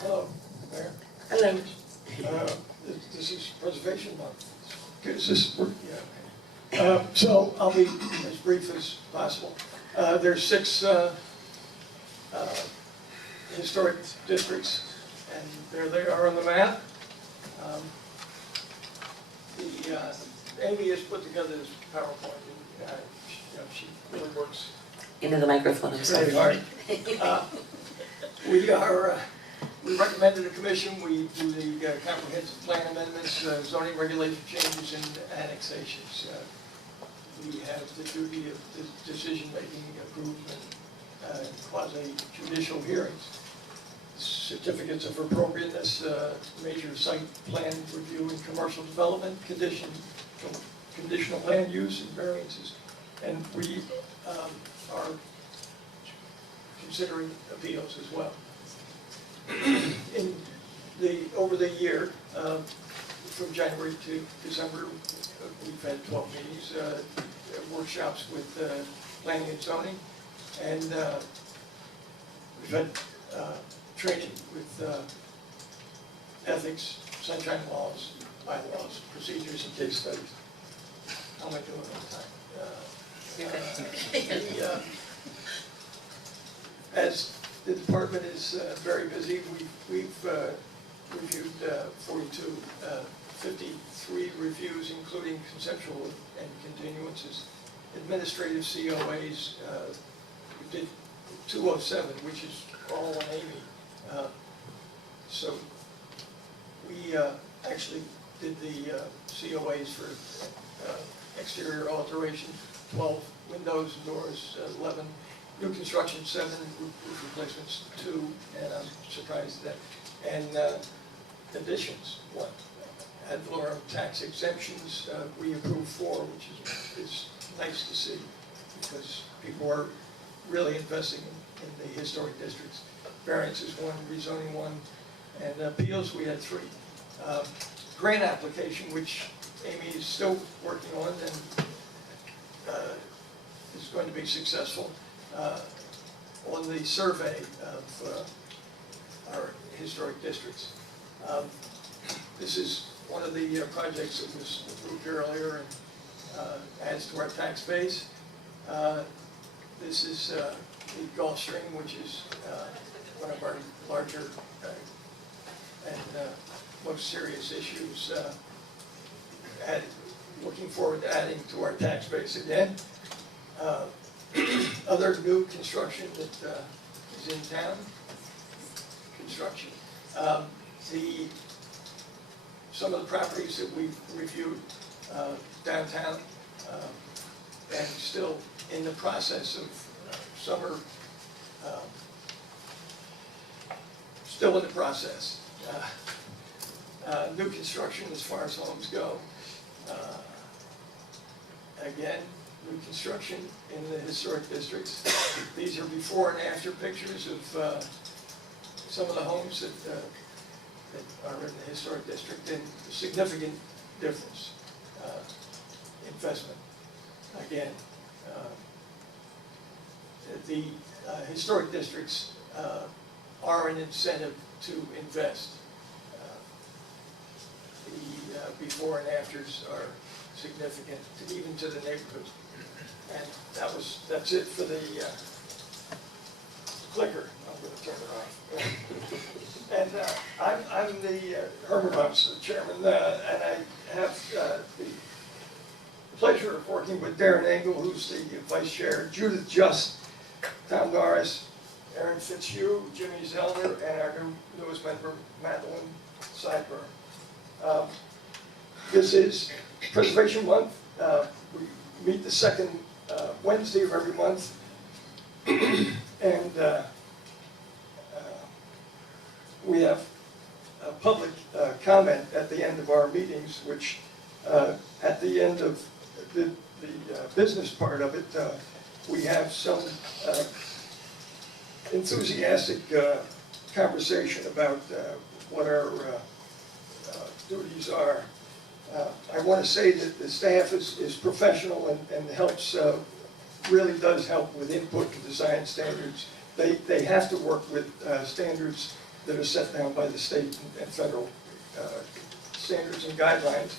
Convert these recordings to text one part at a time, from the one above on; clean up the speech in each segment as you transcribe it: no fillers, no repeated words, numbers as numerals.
Hello, Mayor. Hello. This is Preservation Month. Is this work? Yeah. Okay. So I'll be as brief as possible. There's 6 historic districts, and there they are on the map. Amy has put together this PowerPoint, and she really works Into the microphone, I'm sorry. very hard. We recommended the commission, we do the comprehensive plan amendments, zoning regulation changes, and annexations. We have the duty of decision-making, approval, and quasi-judicial hearings. Certificates of appropriateness, major site plan review and commercial development, conditional land use and variances. And we are considering appeals as well. Over the year, from January to December, we've had 12 meetings, workshops with planning and zoning, and we've had training with ethics, sunshine laws, bylaws, procedures, and case studies. How am I doing on time? As the department is very busy, we've reviewed 53 reviews, including conceptual and continuances. Administrative COAs, we did 207, which is all on Amy. So we actually did the COAs for exterior alteration, 12 windows, doors, 11 new construction, 7 roof replacements, 2, and I'm surprised at that. And additions, 1. Ad valorem tax exemptions, we approved 4, which is nice to see, because people are really investing in the historic districts. Variances 1, rezoning 1, and appeals we had 3. Grant application, which Amy is still working on and is going to be successful. On the survey of our historic districts. This is one of the projects that was approved earlier and adds to our tax base. This is the Gulfstream, which is one of our larger and most serious issues. Looking forward to adding to our tax base again. Other new construction that is in town, construction. Some of the properties that we've reviewed downtown and still in the process of summer, still in the process. New construction as far as homes go. Again, new construction in the historic districts. These are before and after pictures of some of the homes that are in the historic district, and a significant difference. Investment. Again, the historic districts are an incentive to invest. The before and afters are significant, even to the neighborhoods. And that's it for the clicker. I'm going to turn it off. And I'm the Herbert Bumps, the chairman, and I have the pleasure of working with Darren Engel, who's the vice chair, Judith Just, Tom Norris, Aaron Fitzhugh, Jimmy Zellner, and our newest member, Madeline Sideburn. This is Preservation Month. We meet the second Wednesday of every month, and we have a public comment at the end of our meetings, which at the end of the business part of it, we have some enthusiastic conversation about what our duties are. I want to say that the staff is professional and helps, really does help with input to design standards. They have to work with standards that are set down by the state and federal standards and guidelines.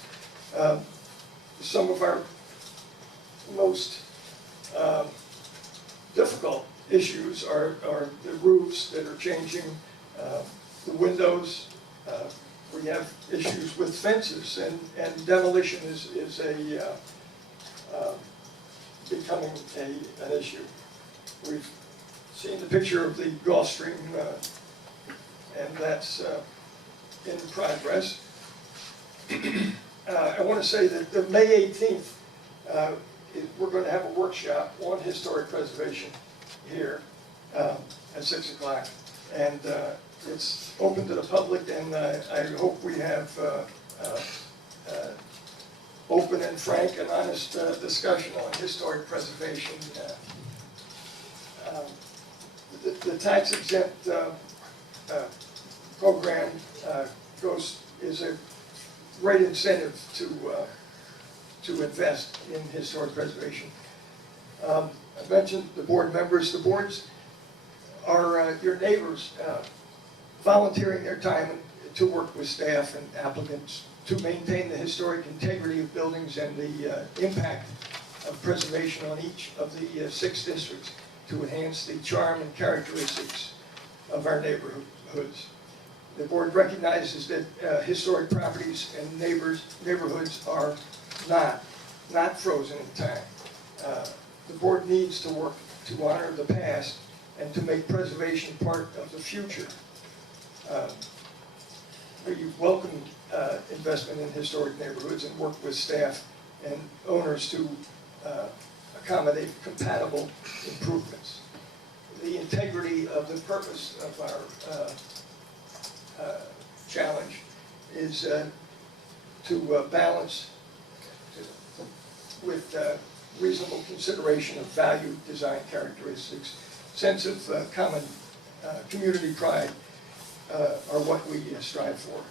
Some of our most difficult issues are the roofs that are changing, the windows. We have issues with fences, and demolition is becoming an issue. We've seen the picture of the Gulfstream, and that's in progress. I want to say that the May 18th, we're going to have a workshop on historic preservation here at 6 o'clock. And it's open to the public, and I hope we have open and frank and honest discussion on historic preservation. The tax exempt program is a great incentive to invest in historic preservation. I mentioned the board members. The boards are your neighbors volunteering their time to work with staff and applicants to maintain the historic integrity of buildings and the impact of preservation on each of the 6 districts to enhance the charm and characteristics of our neighborhoods. The board recognizes that historic properties and neighborhoods are not frozen in time. The board needs to work to honor the past and to make preservation part of the future. We welcome investment in historic neighborhoods and work with staff and owners to accommodate compatible improvements. The integrity of the purpose of our challenge is to balance with reasonable consideration of value, design characteristics, sense of common community pride are what we strive for,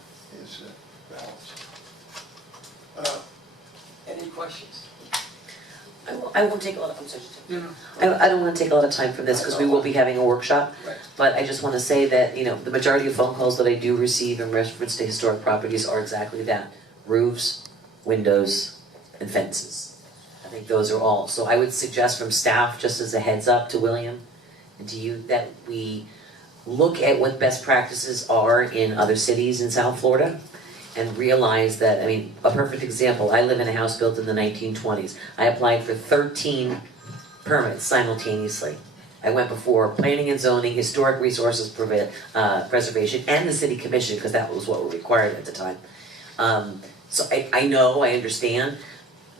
is balance. Any questions? I won't take a lot of, I'm sorry. I don't want to take a lot of time from this because we will be having a workshop. Right. But I just want to say that, the majority of phone calls that I do receive in reference to historic properties are exactly that. Roofs, windows, and fences. I think those are all. So I would suggest from staff, just as a heads up to William and to you, that we look at what best practices are in other cities in South Florida and realize that, a perfect example, I live in a house built in the 1920s. I applied for 13 permits simultaneously. I went before Planning and Zoning, Historic Resources Preservation, and the City Commission, because that was what were required at the time. So I understand.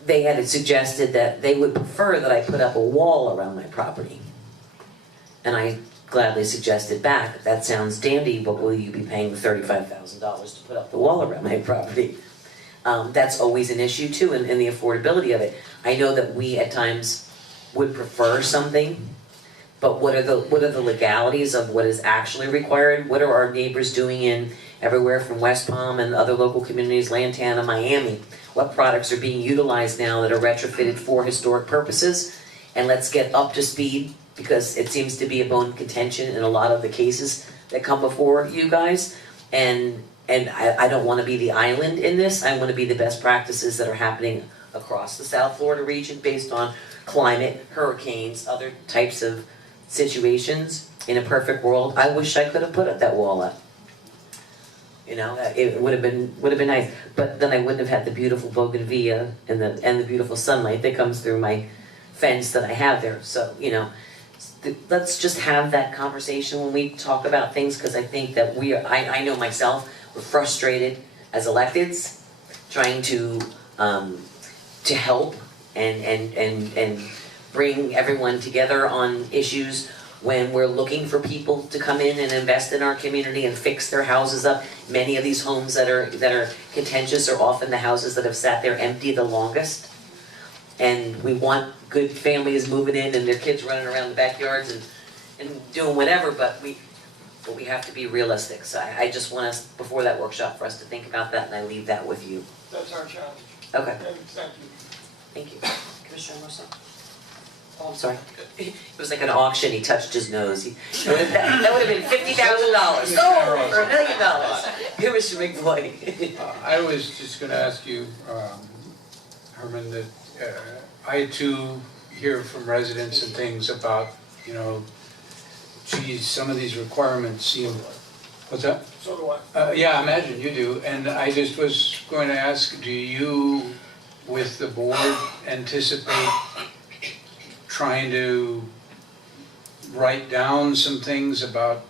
They had suggested that they would prefer that I put up a wall around my property. And I gladly suggested back, that sounds dandy, but will you be paying $35,000 to put up the wall around my property? That's always an issue too, and the affordability of it. I know that we at times would prefer something, but what are the legalities of what is actually required? What are our neighbors doing in everywhere from West Palm and other local communities, Lantana, Miami? What products are being utilized now that are retrofitted for historic purposes? And let's get up to speed, because it seems to be a bone of contention in a lot of the cases that come before you guys. And I don't want to be the island in this. I want to be the best practices that are happening across the South Florida region based on climate, hurricanes, other types of situations. In a perfect world, I wish I could have put that wall up. It would have been nice. But then I wouldn't have had the beautiful bougainvillea and the beautiful sunlight that comes through my fence that I have there. So, let's just have that conversation when we talk about things, because I think that I know myself, we're frustrated as electeds trying to help and bring everyone together on issues when we're looking for people to come in and invest in our community and fix their houses up. Many of these homes that are contentious are often the houses that have sat there empty the longest. And we want good families moving in and their kids running around the backyards and doing whatever, but we have to be realistic. So I just want us, before that workshop, for us to think about that, and I leave that with you. That's our challenge. Okay. And thank you. Thank you. Commissioner Marcel? Oh, I'm sorry. It was like an auction, he touched his nose. That would have been $50,000. Sold for $1 million. Here, Mr. McBoy. I was just going to ask you, Herman, that I too hear from residents and things about, you know, geez, some of these requirements seem, what's that? So do I. Yeah, I imagine you do. And I just was going to ask, do you, with the board, anticipate trying to write down some things about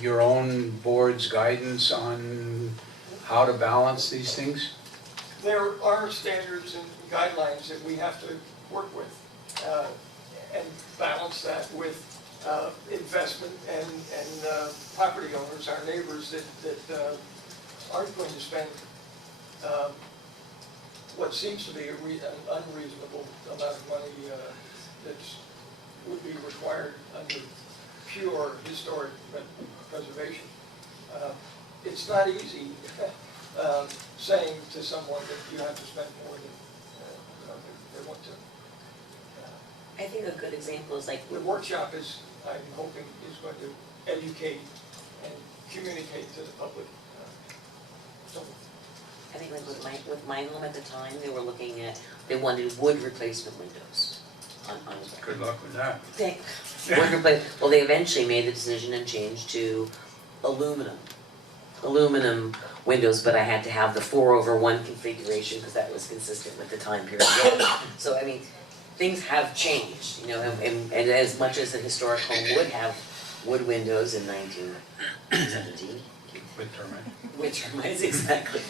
your own board's guidance on how to balance these things? There are standards and guidelines that we have to work with and balance that with investment and property owners, our neighbors that aren't going to spend what seems to be an unreasonable amount of money that would be required under pure historic preservation. It's not easy saying to someone that you have to spend more than they want to. I think a good example is like, The workshop is, I'm hoping, is going to educate and communicate to the public. So I think like with my home at the time, they were looking at, they wanted wood replacement windows on Good luck with that. Well, they eventually made the decision and changed to aluminum windows, but I had to have the 4/1 configuration because that was consistent with the time period. So I mean, things have changed, you know, and as much as a historic home would have wood windows in 1917. With termite. With termites, exactly.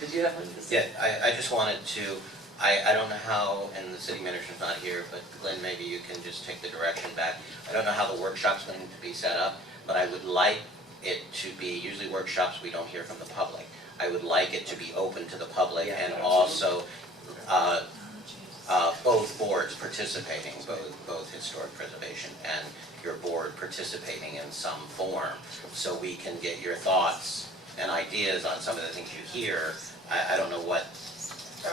Did you have one to say? Yeah, I just wanted to, I don't know how, and the city manager's not here, but Glenn, maybe you can just take the direction back. I don't know how the workshop's going to be set up, but I would like it to be, usually workshops we don't hear from the public. I would like it to be open to the public and also both boards participating, both historic preservation and your board participating in some form, so we can get your thoughts and ideas on some of the things you hear. I don't know what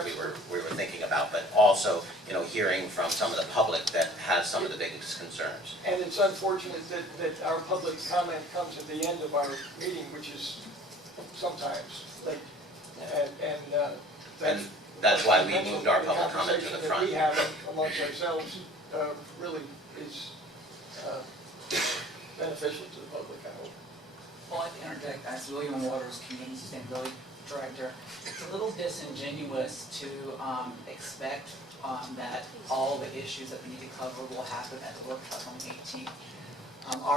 we were thinking about, but also, you know, hearing from some of the public that has some of the biggest concerns. And it's unfortunate that our public comment comes at the end of our meeting, which is sometimes late. And that's why we moved our public comment to the front. The conversation that we have amongst ourselves really is beneficial to the public, I hope. Well, I'd like to interject, as William Waters, Community Sustainability Director, it's a little disingenuous to expect that all the issues that we need to cover will happen at the workshop on the 18th.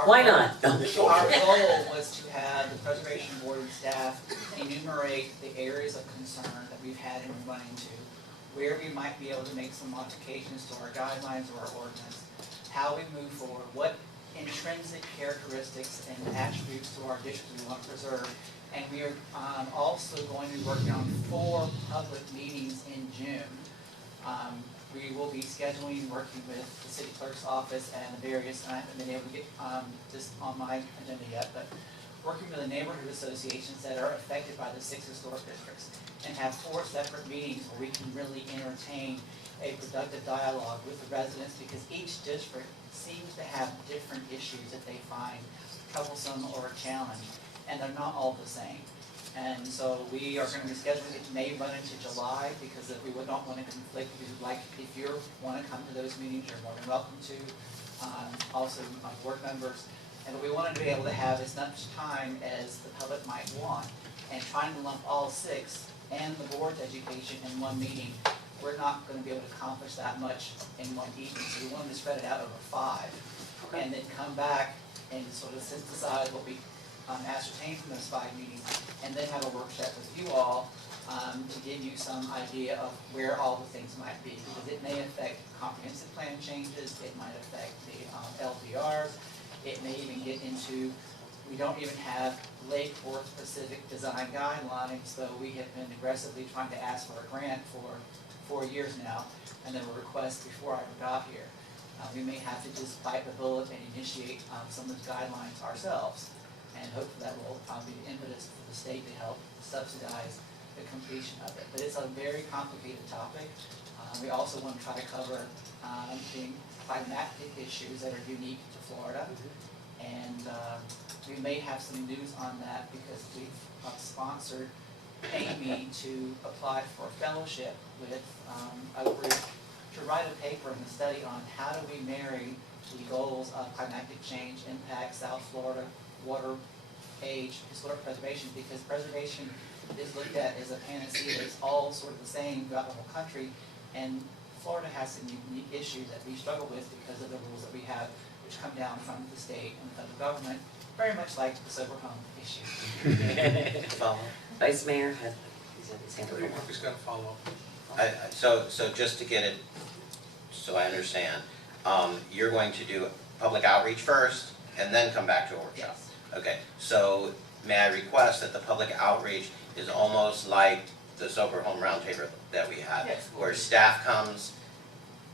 Why not? Our goal was to have the Preservation Board and staff enumerate the areas of concern that we've had and run into, where we might be able to make some modifications to our guidelines or our ordinance, how we move forward, what intrinsic characteristics and attributes to our district we want to preserve. And we are also going to be working on 4 public meetings in June. We will be scheduling, working with the city clerk's office and the various, and I haven't been able to get this on my agenda yet, but working with the neighborhood associations that are affected by the 6 historic districts, and have 4 separate meetings where we can really entertain a productive dialogue with the residents, because each district seems to have different issues that they find troublesome or a challenge, and they're not all the same. And so we are going to be scheduling it, may run into July, because we would not want to conflict. We would like, if you want to come to those meetings, you're more than welcome to. Also, board members. And what we wanted to be able to have as much time as the public might want, and trying to lump all 6 and the board's education in one meeting. We're not going to be able to accomplish that much in one evening, so we wanted to spread it out over 5, and then come back and sort of synthesize what we ascertain from those 5 meetings, and then have a workshop with you all to give you some idea of where all the things might be, because it may affect comprehensive plan changes, it might affect the LDRs, it may even get into, we don't even have Lake Forest specific design guidelines, so we have been aggressively trying to ask for a grant for 4 years now, and there were requests before I got here. We may have to just bite the bullet and initiate some of those guidelines ourselves, and hopefully that will be the impetus for the state to help subsidize the completion of it. But it's a very complicated topic. We also want to try to cover being climactic issues that are unique to Florida. And we may have some news on that because we've sponsored Amy to apply for a fellowship with a group to write a paper and a study on how do we marry the goals of climactic change, impact, South Florida, water, age, historic preservation, because preservation is looked at as a panacea. It's all sort of the same throughout the whole country, and Florida has some unique issues that we struggle with because of the rules that we have, which come down from the state and the federal government, very much like the sober home issue. Vice Mayor had his hand up. Murphy's got a follow-up. So just to get it, so I understand, you're going to do public outreach first and then come back to a workshop? Yes. Okay, so may I request that the public outreach is almost like the sober home roundtable that we had? Yes. Where staff comes,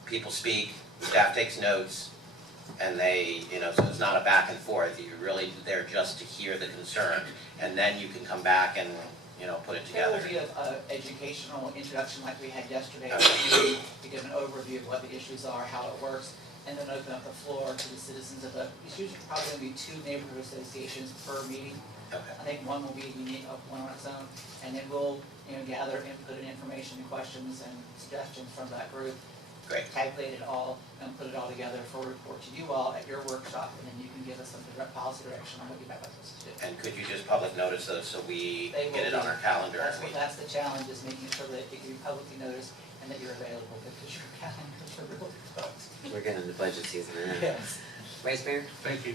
people speak, staff takes notes, and they, so it's not a back and forth, you're really there just to hear the concern, and then you can come back and, put it There together. will be an educational introduction like we had yesterday, to give an overview of what the issues are, how it works, and then open up the floor to the citizens of it's usually probably going to be 2 neighborhood associations per meeting. Okay. I think one will be unique, one on its own, and then we'll, gather input and information and questions and suggestions from that group. Great. Calculate it all and put it all together for a report to you all at your workshop, and then you can give us some direct policy direction on what you might like us to do. And could you just public notice those so we They will get it on be. our calendar? That's the challenge, is making sure that it can be publicly noticed and that you're available, because your calendars are really booked. We're getting into budget season now. Yes. Vice Mayor? Thank you.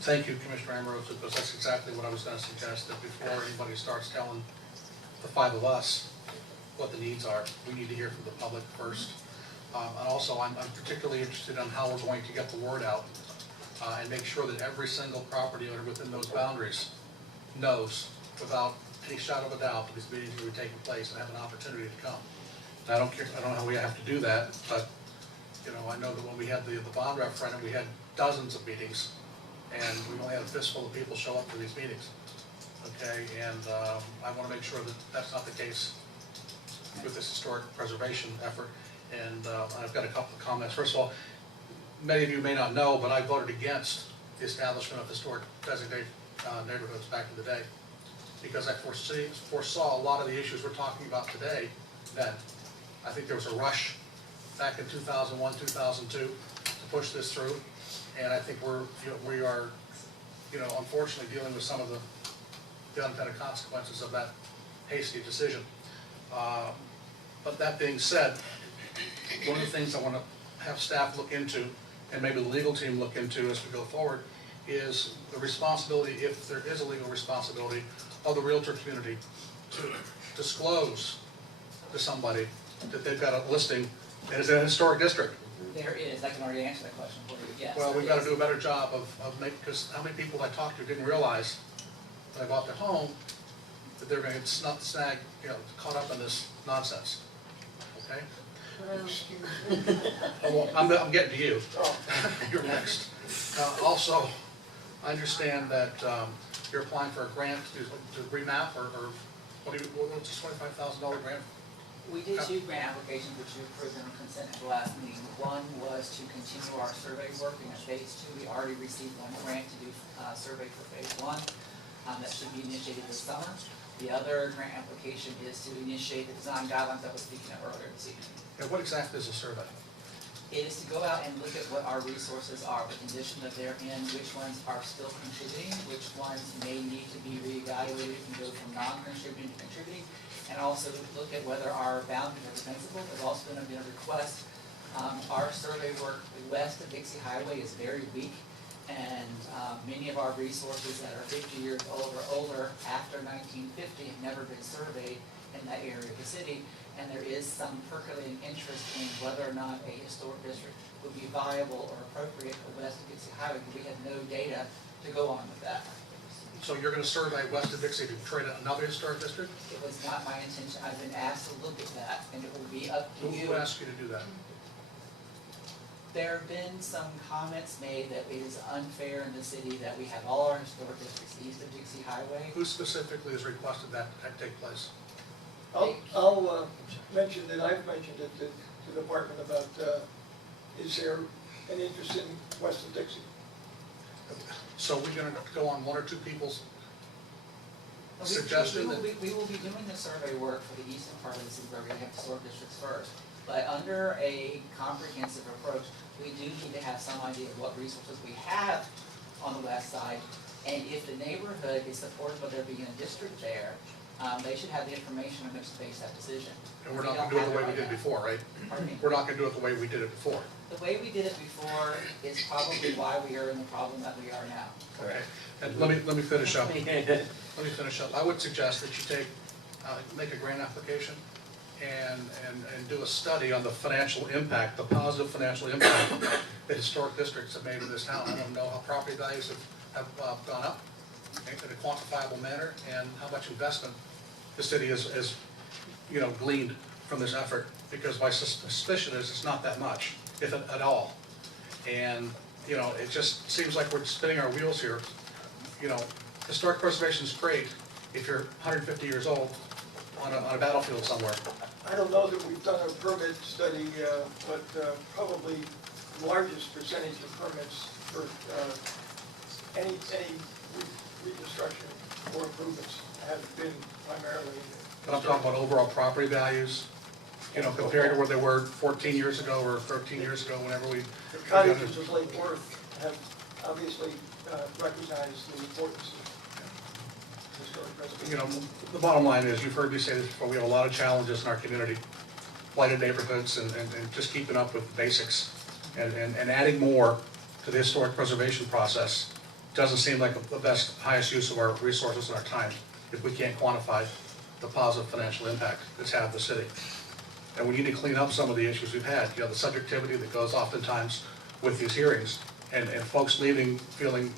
Thank you, Commissioner Ambrose, because that's exactly what I was going to suggest, that before anybody starts telling the 5 of us what the needs are, we need to hear from the public first. And also, I'm particularly interested in how we're going to get the word out and make sure that every single property owner within those boundaries knows, without any shadow of a doubt, that these meetings are taking place and have an opportunity to come. And I don't know how we have to do that, but I know that when we had the bond referendum, we had dozens of meetings, and we only had a fistful of people show up to these meetings. Okay, and I want to make sure that that's not the case with this historic preservation effort. And I've got a couple of comments. First of all, many of you may not know, but I voted against the establishment of historic designated neighborhoods back in the day, because I foresaw a lot of the issues we're talking about today then. I think there was a rush back in 2001, 2002 to push this through, and I think we are unfortunately dealing with some of the unintended consequences of that hasty decision. But that being said, one of the things I want to have staff look into, and maybe the legal team look into as we go forward, is the responsibility, if there is a legal responsibility, of the realtor community to disclose to somebody that they've got a listing and is in a historic district. There is, I can already answer that question for you, yes. Well, there we've got to is. do a better job of making, because how many people I talked to didn't realize when they bought their home that they're going to get caught up in this nonsense, okay? Oh, well, I'm getting to you. You're next. Also, I understand that you're applying for a grant to remap, or what's this $25,000 grant? We did 2 grant applications which you approved in consent at the last meeting. One was to continue our survey work in phase 2. We already received 1 grant to do survey for phase 1. That should be initiated this summer. The other grant application is to initiate the design guidelines that I was speaking of earlier this evening. Now, what exactly is a survey? It is to go out and look at what our resources are, the condition that they're in, which ones are still contributing, which ones may need to be reevaluated and go from non-contributing to contributing, and also look at whether our boundaries are defensible. There's also going to be a request. Our survey work west of Dixie Highway is very weak, and many of our resources that are 50 years old or older after 1950 have never been surveyed in that area of the city, and there is some percolating interest in whether or not a historic district would be viable or appropriate for west of Dixie Highway, but we have no data to go on with that. So you're going to survey west of Dixie to create another historic district? It was not my intention. I've been asked to look at that, and it will be up to you. Who asked you to do that? There have been some comments made that it is unfair in the city that we have all our historic districts east of Dixie Highway. Who specifically has requested that take place? I'll mention that I've mentioned it to the department about is there an interest in Weston Dixie? So we're gonna go on one or two people's We suggestion that, we will be doing the survey work for the eastern part of the city where we have historic districts first. But under a comprehensive approach, we do need to have some idea of what resources we have on the west side. And if the neighborhood is supportive of there being a district there, they should have the information on which to base that decision. and we're We not gonna don't do it the way have we did right now. before, right? Pardon me? We're not gonna do it the way we did it before. The way we did it before is probably why we are in the problem that we are now. Okay, and let me finish up. Let me finish up. I would suggest that you take, make a grant application and do a study on the financial impact, the positive financial impact that historic districts have made in this town. I want to know how property values have gone up in a quantifiable manner, and how much investment the city has, you know, gleaned from this effort, because my suspicion is it's not that much, if at all. And, you know, it just seems like we're spinning our wheels here. You know, historic preservation is great if you're 150 years old on a battlefield somewhere. I don't know that we've done a permit study, but probably the largest percentage of permits for any reconstruction or improvements have been primarily in But I'm talking about overall property values, you know, compared to where they were 14 years ago or 13 years ago, whenever we. the cottages of Lake Worth have obviously recognized the importance of historic preservation. You know, the bottom line is, you've heard me say this before, we have a lot of challenges in our community. Blighted neighborhoods and just keeping up with basics. And adding more to the historic preservation process doesn't seem like the best, highest use of our resources and our time, if we can't quantify the positive financial impact it's had on the city. And we need to clean up some of the issues we've had, you know, the subjectivity that goes oftentimes with these hearings, and folks leaving feeling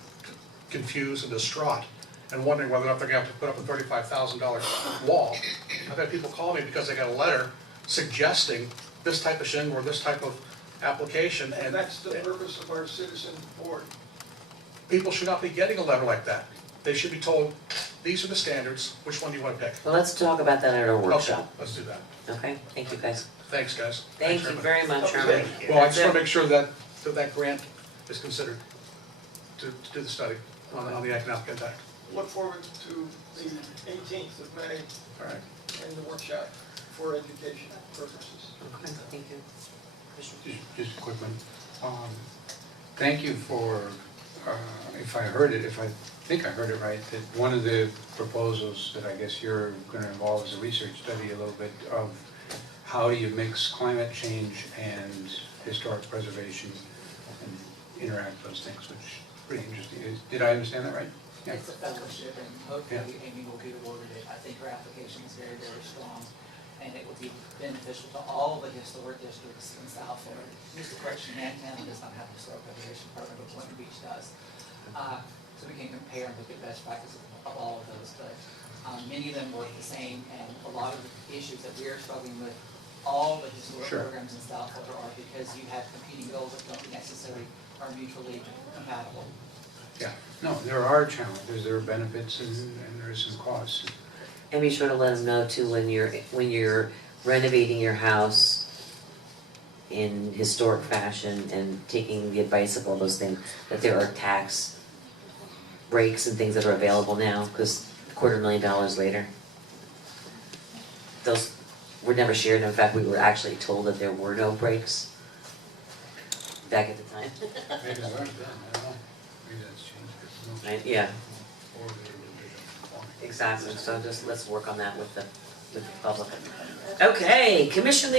confused and distraught, and wondering whether or not they're gonna have to put up a $35,000 wall. I've had people call me because they got a letter suggesting this type of shingle or this type of application, And that's the purpose of our citizen board. people should not be getting a letter like that. They should be told, these are the standards, which one do you want to pick? Well, let's talk about that at our Okay, workshop, let's do that. okay? Thank you, guys. Thanks, guys. Thank Thanks you very very much, Okay. Herman. Well, I just That's want to it. make sure that that grant is considered to do the study on the economic impact. Look forward to the 18th of May All right. and the workshop for education purposes. Okay, thank you. Commissioner? Just a quick one. Thank you for, if I heard it, if I think I heard it right, that one of the proposals that I guess you're going to involve is a research study a little bit of how do you mix climate change and historic preservation and interact those things, which is pretty interesting. Did I understand that right? Yeah. It's a fellowship, and hopefully Amy will get awarded it. I think her application is very, very strong, and it will be beneficial to all the historic districts in South Florida. Just a correction, Mantown does not have a historic preservation program, but Point Beach does. So we can compare and look at best practices of all of those, but many of them work the same, and a lot of the issues that we are struggling with, all the historic Sure. programs programs in South Florida are because you have competing goals that don't necessarily are mutually compatible. Yeah, no, there are challenges, there are benefits, and there is some costs. And be sure to let them know too, when you're renovating your house in historic fashion and taking the advice of all those things, that there are tax breaks and things that are available now, because $250,000 later. Those were never shared. In fact, we were actually told that there were no breaks back at the time. Maybe they weren't then, I don't know. Maybe that's changed. Right, yeah, Or they were division. exactly. So just let's work on that with the public. Okay, Commission